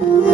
you.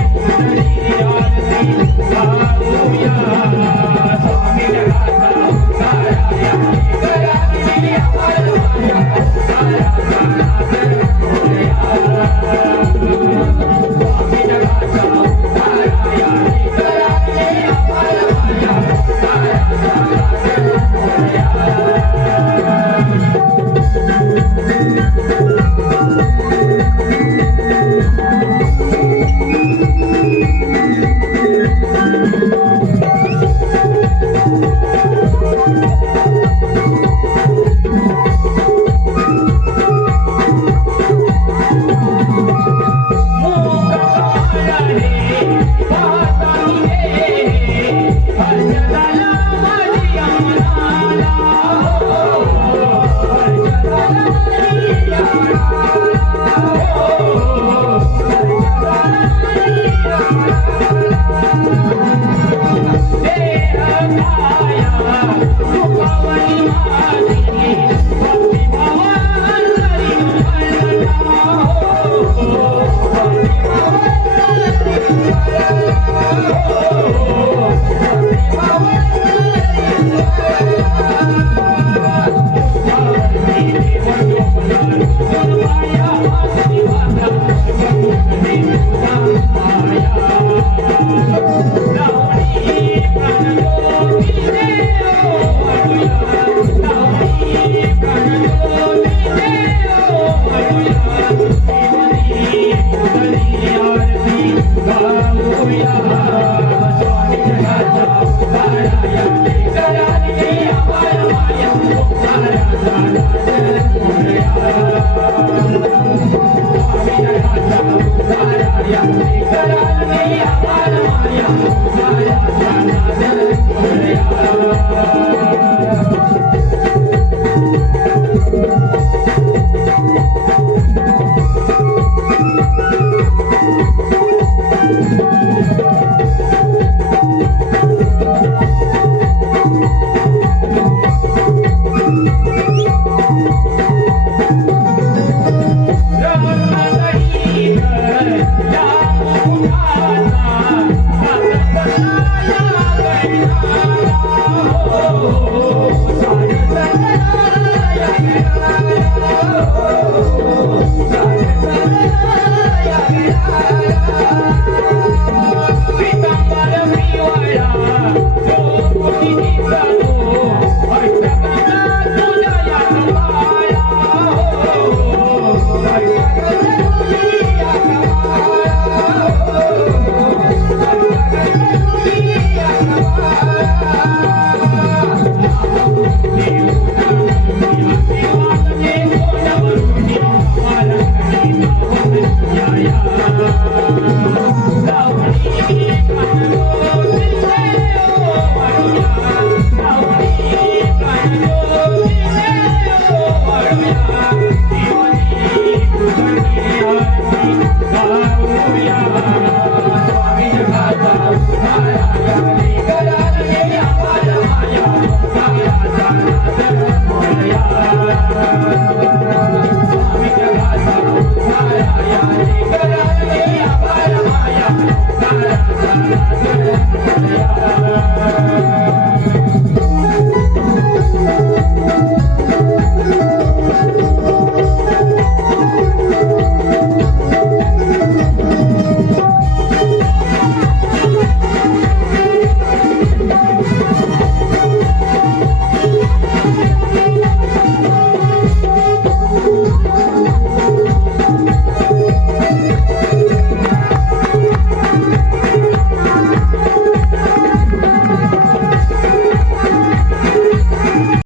Yeah.